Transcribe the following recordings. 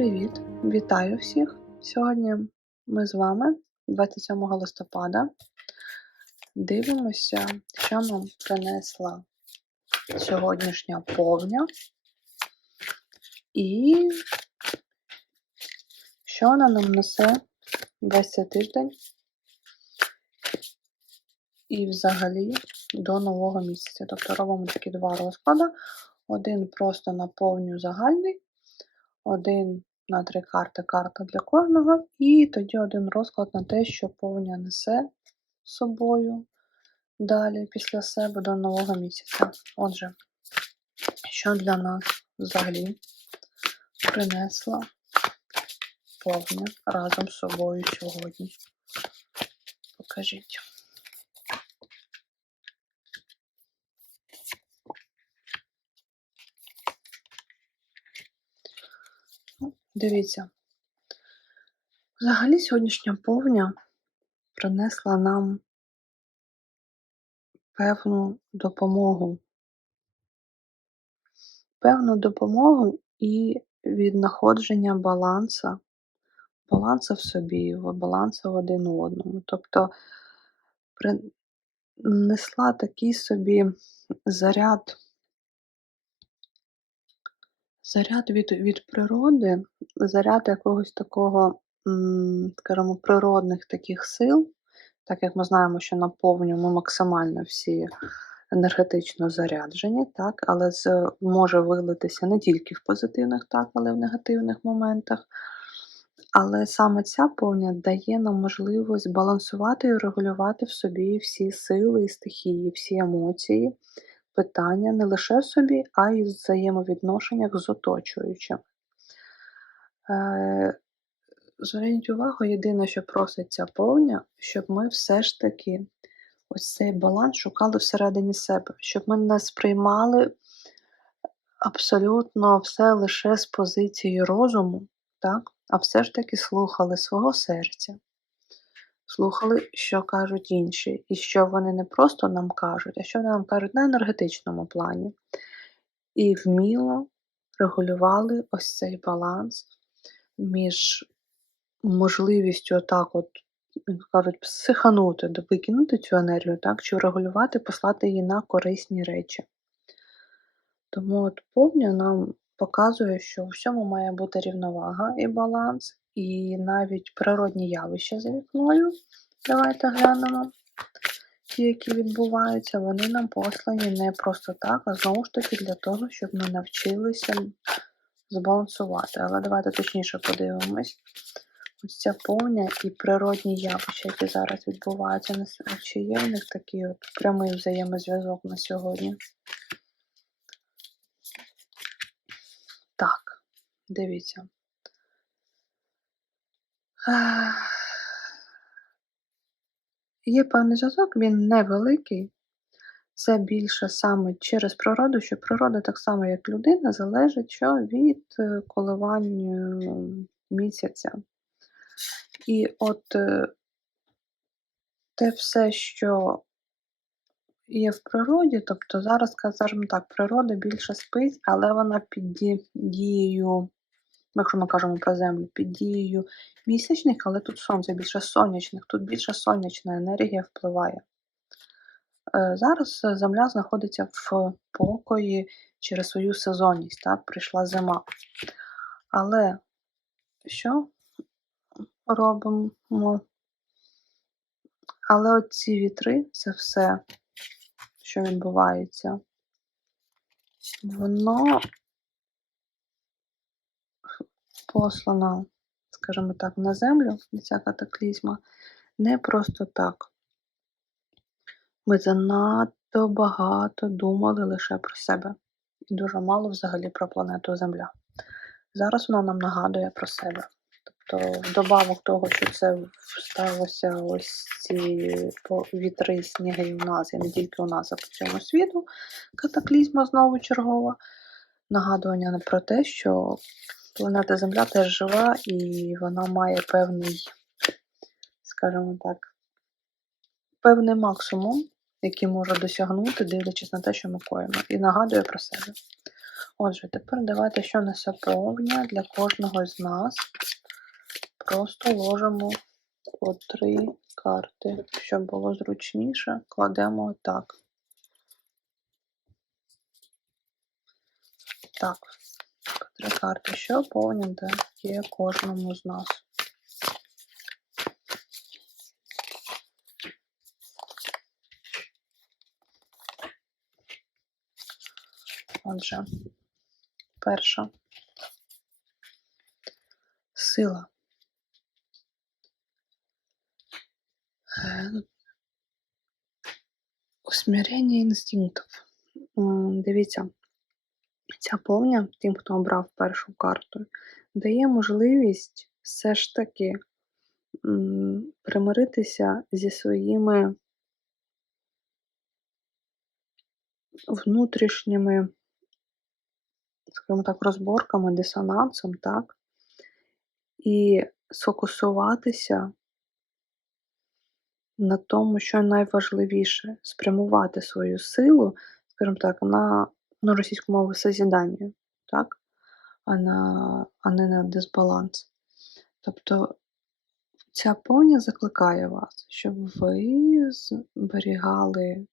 привіт! Вітаю всіх! Сьогодні ми з вами 27 листопада дивимося, що нам принесла сьогоднішня повня і що вона нам несе весь цей тиждень і взагалі до нового місяця. Тобто робимо такі два розклади. Один просто на повню загальний, один на три карти, карта для кожного, і тоді один розклад на те, що повня несе собою далі після себе до нового місяця. Отже, що для нас взагалі принесла повня разом з собою сьогодні? Покажіть. Дивіться. Взагалі сьогоднішня повня принесла нам певну допомогу. Певну допомогу і віднаходження баланса, балансу в собі, балансу в один одному. Тобто принесла такий собі заряд Заряд від від природи, заряд якогось такого, скажімо, природних таких сил, так як ми знаємо, що на повню ми максимально всі енергетично заряджені, так, але з, може вилитися не тільки в позитивних, так, але й в негативних моментах. Але саме ця повня дає нам можливість балансувати і регулювати в собі всі сили і стихії, всі емоції питання не лише в собі, а й в взаємовідношеннях з оточуючим. Е, зверніть увагу, єдине, що просить ця повня, щоб ми все ж таки ось цей баланс шукали всередині себе, щоб ми не сприймали абсолютно все лише з позиції розуму, так? а все ж таки слухали свого серця слухали, що кажуть інші, і що вони не просто нам кажуть, а що вони нам кажуть на енергетичному плані. І вміло регулювали ось цей баланс між можливістю отак от, як кажуть, психанути, викинути цю енергію, так, чи регулювати, послати її на корисні речі. Тому от повня нам показує, що у всьому має бути рівновага і баланс, і навіть природні явища за вікною. Давайте глянемо. Ті, які відбуваються, вони нам послані не просто так, а знову ж таки для того, щоб ми навчилися збалансувати. Але давайте точніше подивимось. Ось ця повня і природні явища, які зараз відбуваються, чи є в них такий от прямий взаємозв'язок на сьогодні. Так, дивіться. Є певний зв'язок, він невеликий. Це більше саме через природу, що природа, так само, як людина, залежить що від е, коливань місяця. І от е, те все, що є в природі, тобто зараз, скажімо так, природа більше спить, але вона під дією якщо ми кажемо про землю, під дією місячних, але тут сонце більше сонячних, тут більше сонячна енергія впливає. Е, зараз Земля знаходиться в покої через свою сезонність, так, прийшла зима. Але що робимо? Але оці вітри, це все, що відбувається, воно послана, скажімо так, на землю, ця катаклізма, не просто так. Ми занадто багато думали лише про себе і дуже мало взагалі про планету Земля. Зараз вона нам нагадує про себе. Тобто, вдобавок того, що це сталося ось ці вітри, сніги у нас, і не тільки у нас, а по цьому світу, катаклізма знову чергова. Нагадування про те, що Планета Земля теж жива і вона має певний, скажімо так, певний максимум, який може досягнути, дивлячись на те, що ми коїмо, і нагадує про себе. Отже, тепер давайте, що несе повня для кожного з нас. Просто ложимо по три карти. Щоб було зручніше, кладемо так. Так, три карти. Що повня дає кожному з нас? Отже, перша сила. Е, Усмирення інстинктів. Дивіться, ця повня, тим, хто обрав першу карту, дає можливість все ж таки примиритися зі своїми внутрішніми, скажімо так, розборками, дисонансом, так? І сфокусуватися на тому, що найважливіше, спрямувати свою силу, скажімо так, на ну, російську мову созідання, так? А, на, а не на дисбаланс. Тобто ця повня закликає вас, щоб ви зберігали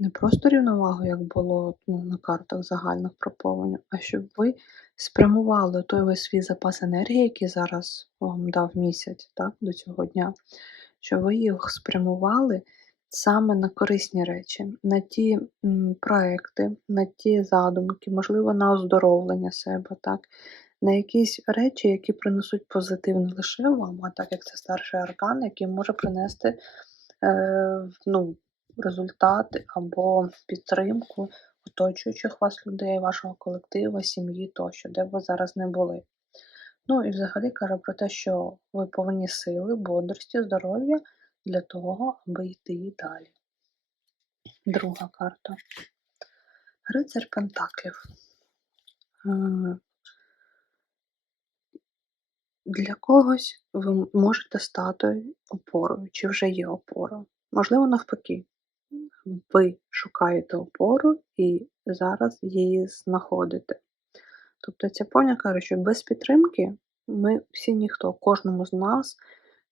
не просто рівновагу, як було ну, на картах загальних про повені, а щоб ви спрямували той весь свій запас енергії, який зараз вам дав місяць так, до цього дня, щоб ви їх спрямували саме на корисні речі, на ті м, проекти, на ті задумки, можливо, на оздоровлення себе, так, на якісь речі, які принесуть позитив не лише вам, а так як це старший аркан, який може принести е, ну, результати або підтримку оточуючих вас людей, вашого колективу, сім'ї тощо, де б ви зараз не були. Ну і взагалі каже про те, що ви повинні сили, бодрості, здоров'я для того, аби йти далі. Друга карта. Рицар Пентаклів. Е, Для когось ви можете стати опорою, чи вже є опора. Можливо, навпаки, ви шукаєте опору і зараз її знаходите. Тобто ця поня каже, що без підтримки ми всі ніхто, кожному з нас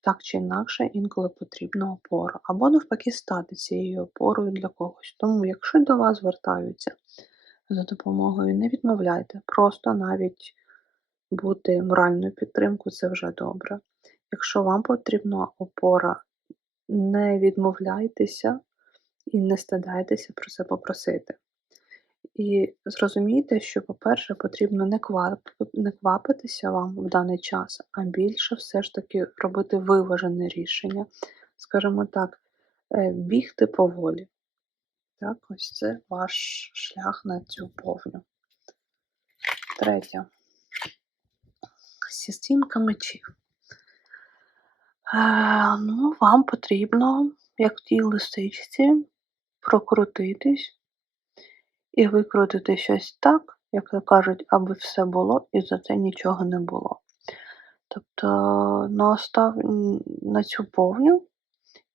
так чи інакше інколи потрібна опора, або навпаки стати цією опорою для когось. Тому, якщо до вас звертаються за допомогою, не відмовляйте, просто навіть бути моральною підтримкою це вже добре. Якщо вам потрібна опора, не відмовляйтеся і не стидайтеся про це попросити. І зрозумійте, що, по-перше, потрібно не, квап... не квапитися вам в даний час, а більше все ж таки робити виважене рішення, скажімо так, е, бігти поволі. Так, ось це ваш шлях на цю повню. Третє. Сістінка мечів. Е, ну, вам потрібно, як в тій листичці, прокрутитись і викрутити щось так, як то кажуть, аби все було, і за це нічого не було. Тобто на, остав... на цю повню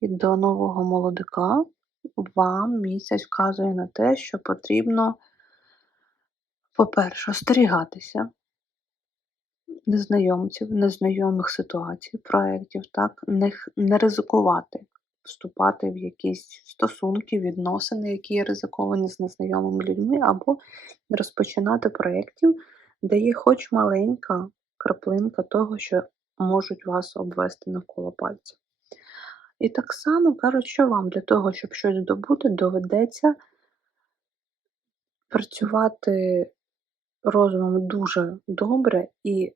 і до нового молодика вам місяць вказує на те, що потрібно, по-перше, остерігатися незнайомців, незнайомих ситуацій, проєктів, так, не, не ризикувати, вступати в якісь стосунки, відносини, які є ризиковані з незнайомими людьми, або розпочинати проєктів, де є хоч маленька краплинка того, що можуть вас обвести навколо пальця. І так само кажуть, що вам для того, щоб щось здобути, доведеться працювати розумом дуже добре і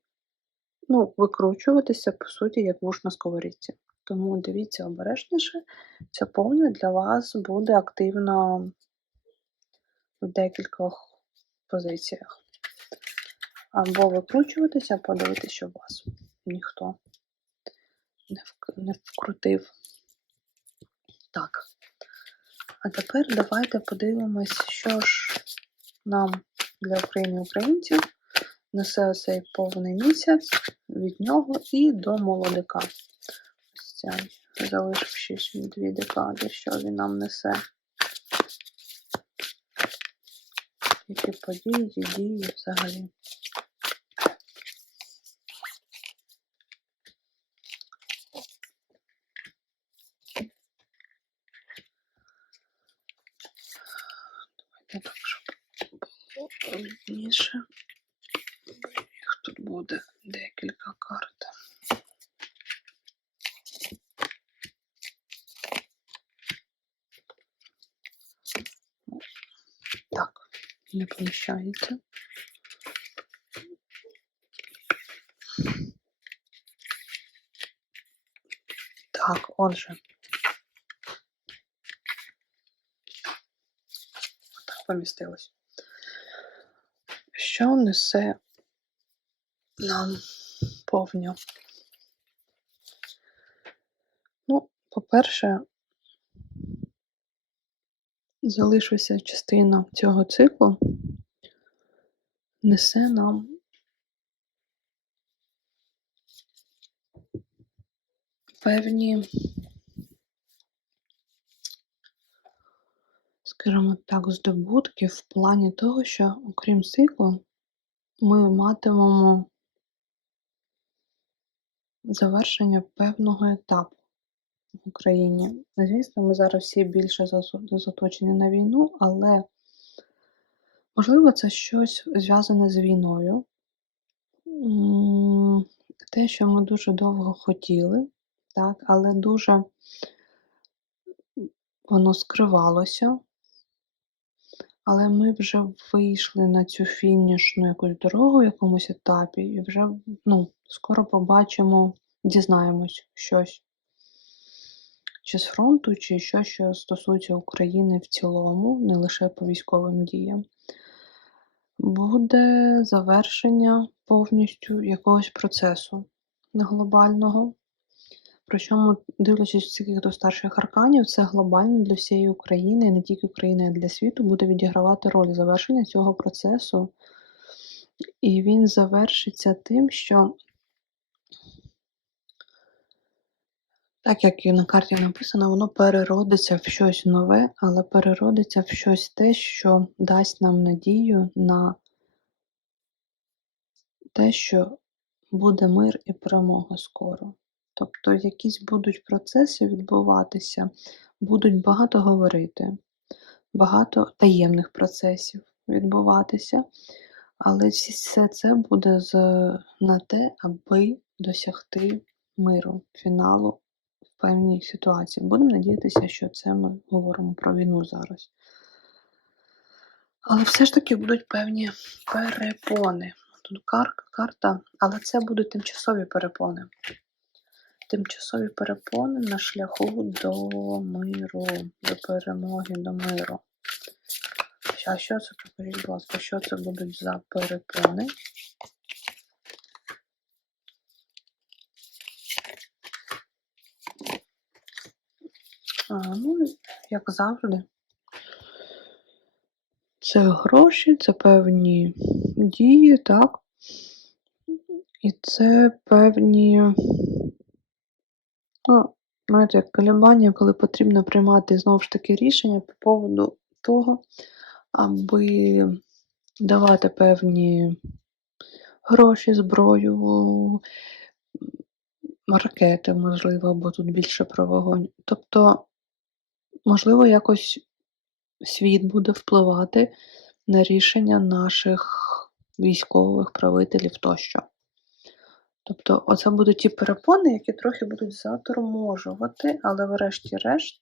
ну, викручуватися, по суті, як вуш на сковорідці. Тому дивіться обережніше, ця повня для вас буде активна в декількох позиціях. Або викручуватися, або дивитися, щоб вас ніхто не, вкрутив. Так. А тепер давайте подивимось, що ж нам для України українців несе цей повний місяць від нього і до молодика. Цей, залишившись дві декади, що він нам несе. Які події, дії взагалі. Давайте так, щоб було видніше. Їх тут буде декілька карт. Так, не поміщається. Так, отже. Так помістилось. Що несе нам повня? Ну, по-перше, залишилася частина цього циклу, несе нам певні, скажімо так, здобутки в плані того, що окрім циклу, ми матимемо завершення певного етапу в Україні. Звісно, ми зараз всі більше заточені на війну, але можливо це щось зв'язане з війною. Те, що ми дуже довго хотіли, так, але дуже воно скривалося. Але ми вже вийшли на цю фінішну якусь дорогу в якомусь етапі, і вже ну, скоро побачимо, дізнаємось щось. Чи з фронту, чи що, що стосується України в цілому, не лише по військовим діям. Буде завершення повністю якогось процесу глобального. Причому, дивлячись яких до старших арканів, це глобально для всієї України, і не тільки України, а для світу, буде відігравати роль завершення цього процесу. І він завершиться тим, що, так як і на карті написано, воно переродиться в щось нове, але переродиться в щось те, що дасть нам надію на те, що буде мир і перемога скоро. Тобто якісь будуть процеси відбуватися, будуть багато говорити, багато таємних процесів відбуватися, але все це буде на те, аби досягти миру, фіналу певній ситуації. Будемо надіятися, що це ми говоримо про війну зараз. Але все ж таки будуть певні перепони. Тут кар, карта, але це будуть тимчасові перепони. Тимчасові перепони на шляху до миру, до перемоги, до миру. А що це, покажіть, будь ласка, що це будуть за перепони? А, ну, як завжди. Це гроші, це певні дії, так? І це певні, ну, знаєте, як колебання, коли потрібно приймати знову ж таки рішення по поводу того, аби давати певні гроші, зброю, ракети, можливо, або тут більше про вогонь. Тобто, можливо, якось світ буде впливати на рішення наших військових правителів тощо. Тобто, оце будуть ті перепони, які трохи будуть заторможувати, але врешті-решт,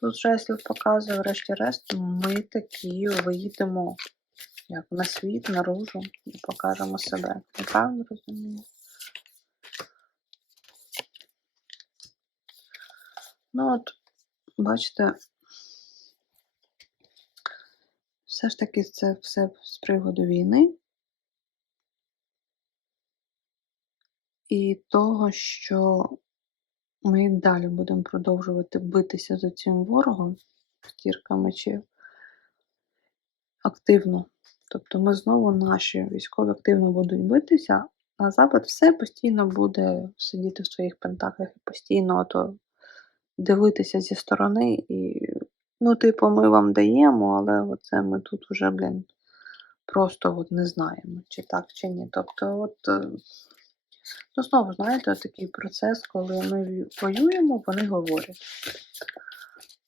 тут жеслів показує, врешті-решт, ми такі вийдемо як на світ, наружу і покажемо себе. Я правильно розумію? Ну от, бачите, все ж таки це все з приводу війни. І того, що ми далі будемо продовжувати битися за цим ворогом, кірка мечів, активно. Тобто ми знову наші військові активно будуть битися, а Запад все постійно буде сидіти в своїх пентаклях і постійно ото дивитися зі сторони і, ну, типу, ми вам даємо, але оце ми тут уже, блін, просто от не знаємо, чи так, чи ні. Тобто, от, е, ну, знову, знаєте, такий процес, коли ми воюємо, вони говорять.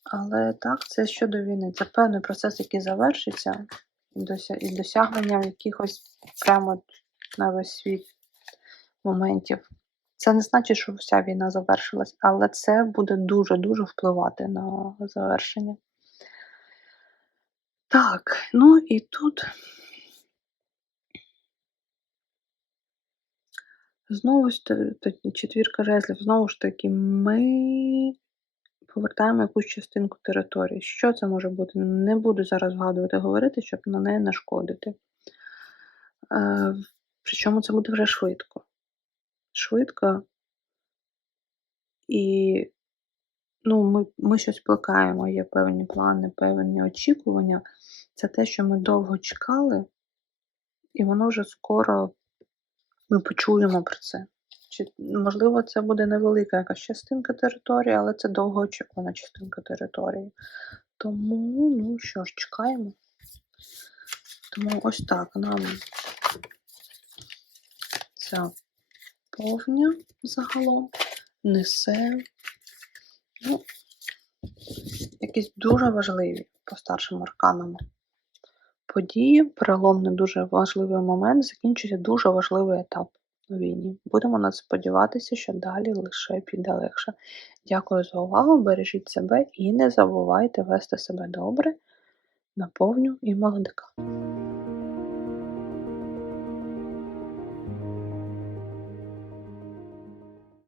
Але так, це щодо війни. Це певний процес, який завершиться, і дося- досягнення якихось прямо на весь світ моментів. Це не значить, що вся війна завершилась, але це буде дуже-дуже впливати на завершення. Так, ну і тут знову ж та- та- четвірка жезлів, знову ж таки, ми повертаємо якусь частинку території. Що це може бути? Не буду зараз вгадувати, говорити, щоб на неї не шкодити. Е, причому це буде вже швидко. Швидко. І ну, ми, ми щось плекаємо, є певні плани, певні очікування. Це те, що ми довго чекали, і воно вже скоро ми почуємо про це. Чи, можливо, це буде невелика якась частинка території, але це довгоочікувана частинка території. Тому, ну що ж, чекаємо. Тому ось так нам ця повня загалом несе ну, якісь дуже важливі по старшим арканам події, переломний дуже важливий момент, закінчується дуже важливий етап у війні. Будемо на це сподіватися, що далі лише піде легше. Дякую за увагу, бережіть себе і не забувайте вести себе добре, наповню і молодика.